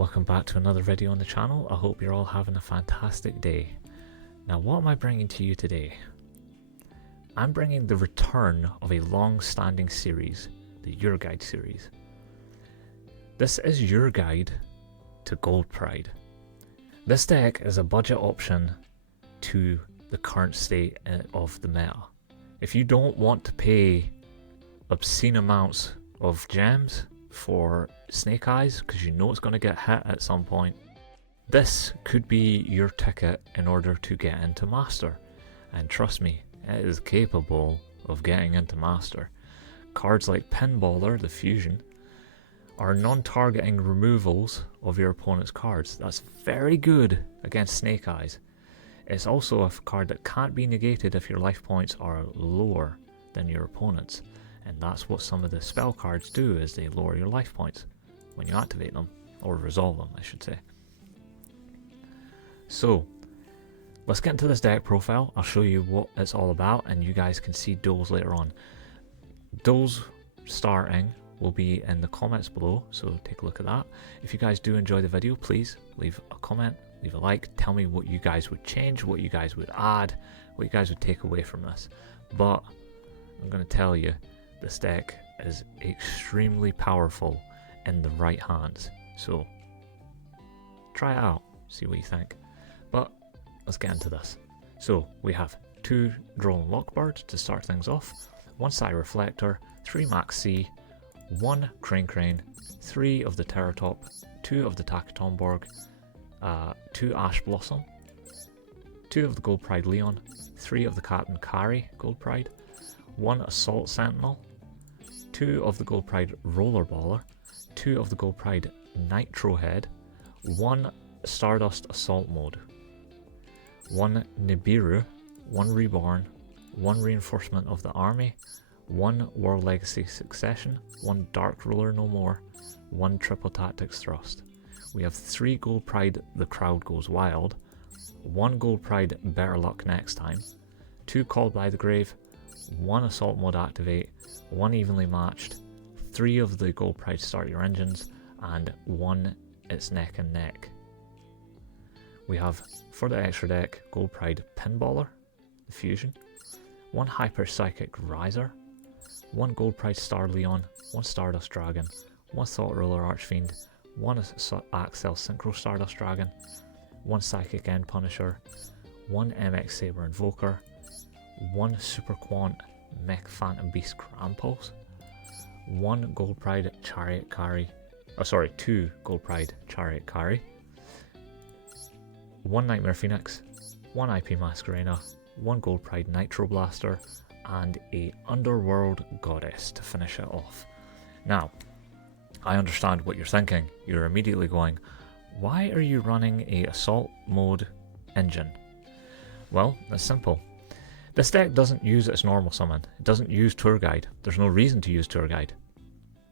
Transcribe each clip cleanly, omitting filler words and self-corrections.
Welcome back to another video on the channel. I hope you're all having a fantastic day. Now, what am I bringing to you today? I'm bringing the return of a long-standing series, the Your Guide series. This is your guide to Gold Pride. This deck is a budget option to the current state of the meta. If you don't want to pay obscene amounts of gems for Snake Eyes because you know it's going to get hit at some point, this could be your ticket in order to get into Master. And trust me, it is capable of getting into Master. Cards like Pinballer, the Fusion, are non-targeting removals of your opponent's cards. That's very good against Snake Eyes. It's also a card that can't be negated if your life points are lower than your opponent's. And that's what some of the spell cards do, is they lower your life points when you activate them, or resolve them, I should say. So, let's get into this deck profile. I'll show you what it's all about, and you guys can see duels later on. Duels starting will be in the comments below, so take a look at that. If you guys do enjoy the video, please leave a comment, leave a like, tell me what you guys would change, what you guys would add, what you guys would take away from this. But I'm going to tell you, this deck is extremely powerful in the right hands, so try it out, see what you think. But let's get into this. So we have 2 Droll and Lockbird to start things off, 1 Psy Reflector, 3 Max C, 1 Crane, 3 of the Terratop, 2 of the Takatomborg, 2 Ash Blossom, 2 of the Gold Pride Leon, 3 of the Captain Kari Gold Pride, 1 Assault Sentinel, 2 of the Gold Pride Rollerballer, 2 of the Gold Pride Nitro Head, 1 Stardust Assault Mode, 1 Nibiru, 1 Reborn, 1 Reinforcement of the Army, 1 World Legacy Succession, 1 Dark Ruler No More, 1 Triple Tactics Thrust. We have 3 Gold Pride The Crowd Goes Wild, 1 Gold Pride Better Luck Next Time, 2 Called by the Grave, 1 Assault Mode Activate, 1 Evenly Matched, 3 of the Gold Pride Start Your Engines, and 1 It's Neck and Neck. We have, for the extra deck, Gold Pride Pinballer, the Fusion, 1 Hyper Psychic Riser, 1 Gold Pride Star Leon, 1 Stardust Dragon, 1 Thought Ruler Archfiend, 1 Axel Synchro Stardust Dragon, 1 Psychic End Punisher, 1 MX Saber Invoker, 1 Super Quant Mech Phantom Beast Krampus, 1 Gold Pride Chariot Kari, 2 Gold Pride Chariot Kari, 1 Nightmare Phoenix, 1 IP Masquerena, 1 Gold Pride Nitro Blaster, and a Underworld Goddess to finish it off. Now, I understand what you're thinking. You're immediately going, why are you running a Assault Mode engine? Well, that's simple. This deck doesn't use its normal summon. It doesn't use Tour Guide. There's no reason to use Tour Guide.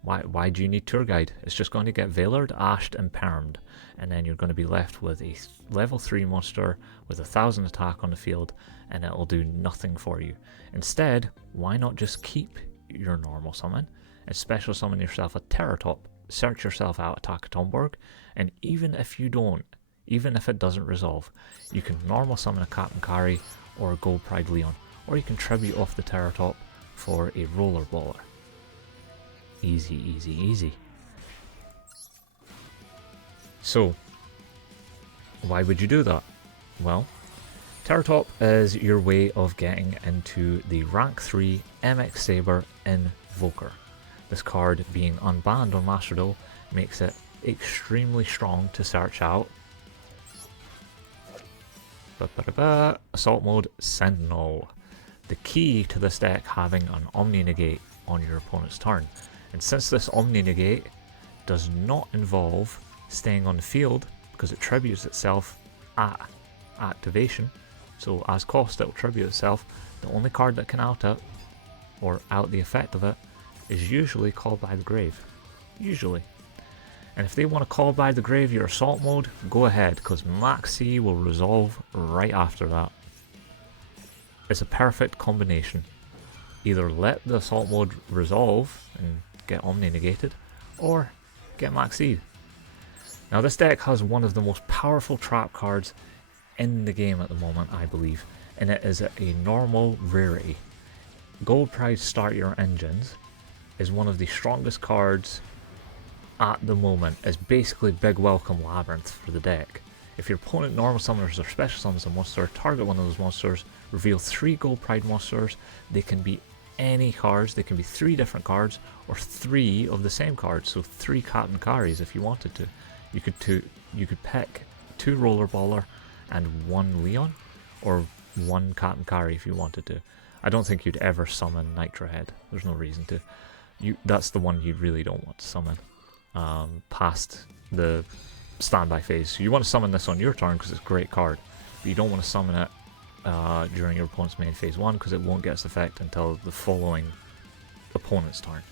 Why do you need Tour Guide? It's just going to get Veilered, Ashed, and Permed, and then you're going to be left with a level 3 monster with 1000 attack on the field, and it'll do nothing for you. Instead, why not just keep your normal summon and special summon yourself a Terratop, search yourself out a Takatomborg, and even if you don't, even if it doesn't resolve, you can normal summon a Captain Kari or a Gold Pride Leon, or you can tribute off the Terratop for a Rollerballer. Easy, easy, easy. So, why would you do that? Well, Terratop is your way of getting into the rank 3 MX Saber Invoker. This card being unbanned on Master Duel makes it extremely strong to search out. Assault Mode Sentinel. The key to this deck having an Omni Negate on your opponent's turn. And since this Omni Negate does not involve staying on the field because it tributes itself at activation, so as cost it will tribute itself, the only card that can out it, or out the effect of it, is usually Called by the Grave. Usually. And if they want to Call by the Grave your Assault Mode, go ahead, because Max C will resolve right after that. It's a perfect combination. Either let the Assault Mode resolve and get Omni negated, or get Max C'd. Now this deck has one of the most powerful trap cards in the game at the moment, I believe, and it is a normal rarity. Gold Pride Start Your Engines is one of the strongest cards at the moment. It's basically Big Welcome Labyrinth for the deck. If your opponent normal summons or special summons a monster, target one of those monsters, reveal 3 Gold Pride monsters. They can be any cards, they can be 3 different cards, or 3 of the same cards, so 3 Captain Carries if you wanted to. You could pick 2 Rollerballer and 1 Leon, or 1 Captain Carry if you wanted to. I don't think you'd ever summon Nitro Head, there's no reason to. That's the one you really don't want to summon past the standby phase. So you want to summon this on your turn because it's a great card, but you don't want to summon it during your opponent's main phase 1 because it won't get its effect until the following opponent's turn.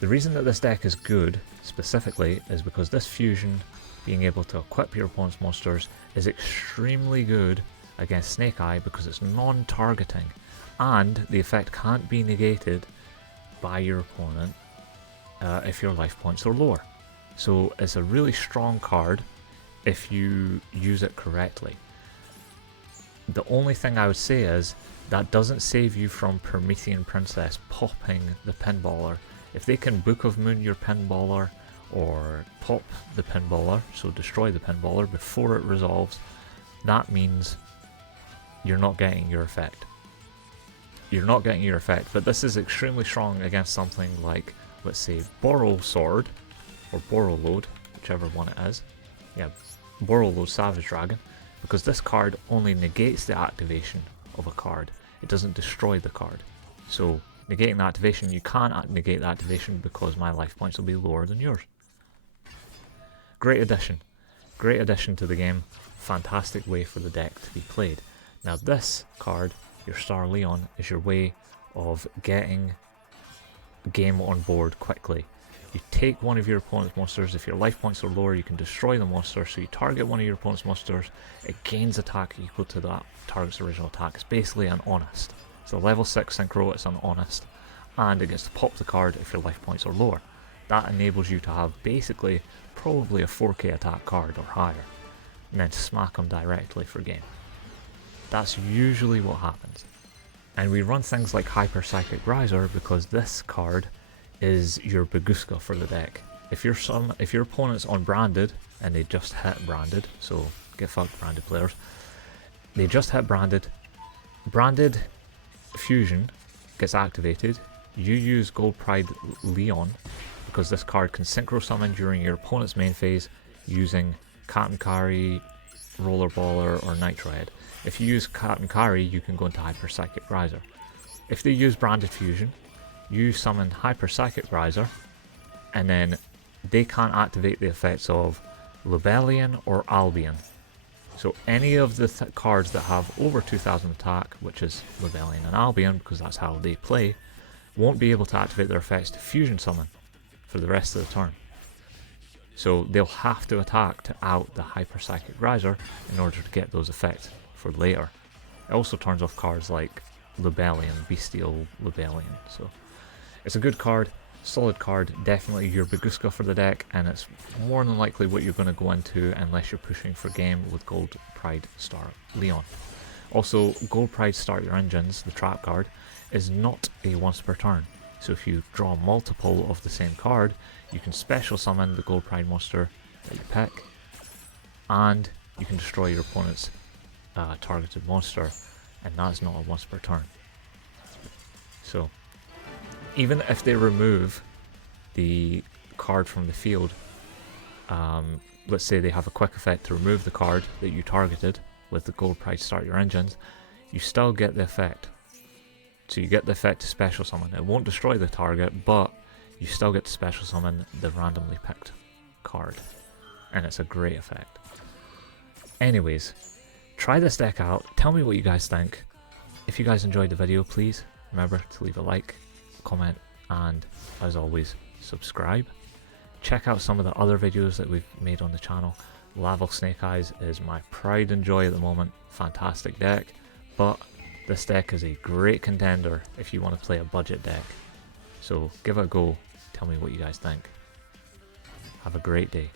The reason that this deck is good specifically is because this fusion, being able to equip your opponent's monsters, is extremely good against Snake Eye because it's non-targeting, and the effect can't be negated by your opponent if your life points are lower. So it's a really strong card if you use it correctly. The only thing I would say is that doesn't save you from Promethean Princess popping the Pinballer. If they can Book of Moon your Pinballer or pop the Pinballer, so destroy the Pinballer before it resolves, that means you're not getting your effect. You're not getting your effect, but this is extremely strong against something like, let's say, Borrow Sword, or Borrow Load, whichever one it is. Yeah, Borrow Load Savage Dragon, because this card only negates the activation of a card. It doesn't destroy the card. So, negating the activation, you can't negate the activation because my life points will be lower than yours. Great addition. Great addition to the game. Fantastic way for the deck to be played. Now this card, your Star Leon, is your way of getting game on board quickly. You take one of your opponent's monsters. If your life points are lower, you can destroy the monster. So you target one of your opponent's monsters, it gains attack equal to that target's original attack. It's basically an Honest. It's a level 6 synchro, it's an Honest, and it gets to pop the card if your life points are lower. That enables you to have basically probably a 4k attack card or higher, and then smack them directly for game. That's usually what happens. And we run things like Hyper Psychic Riser because this card is your Baguska for the deck. If your opponent's on branded and they just hit branded, so get fucked branded players, they just hit branded, branded fusion gets activated, you use Gold Pride Leon because this card can synchro summon during your opponent's main phase using Captain Carry, Rollerballer or Nitro Head. If you use Captain Carry, you can go into Hyper Psychic Riser. If they use branded fusion, you summon Hyper Psychic Riser, and then they can't activate the effects of Lubellion or Albion. So any of the cards that have over 2000 attack, which is Lubellion and Albion, because that's how they play, won't be able to activate their effects to fusion summon for the rest of the turn. So they'll have to attack to out the Hyper Psychic Riser in order to get those effects for later. It also turns off cards like Lubellion, Bestial Lubellion. So it's a good card, solid card, definitely your Baguska for the deck, and it's more than likely what you're going to go into unless you're pushing for game with Gold Pride Star Leon. Also, Gold Pride Start Your Engines, the trap card, is not a once per turn. So if you draw multiple of the same card, you can special summon the Gold Pride monster that you pick, and you can destroy your opponent's targeted monster, and that's not a once per turn. So even if they remove the card from the field, let's say they have a quick effect to remove the card that you targeted with the Gold Pride Start Your Engines, you still get the effect. So you get the effect to special summon. It won't destroy the target, but you still get to special summon the randomly picked card, and it's a great effect. Anyways, try this deck out, tell me what you guys think. If you guys enjoyed the video, please remember to leave a like, comment, and as always, subscribe. Check out some of the other videos that we've made on the channel. Laval Snake Eyes is my pride and joy at the moment. Fantastic deck, but this deck is a great contender if you want to play a budget deck. So give it a go, tell me what you guys think. Have a great day.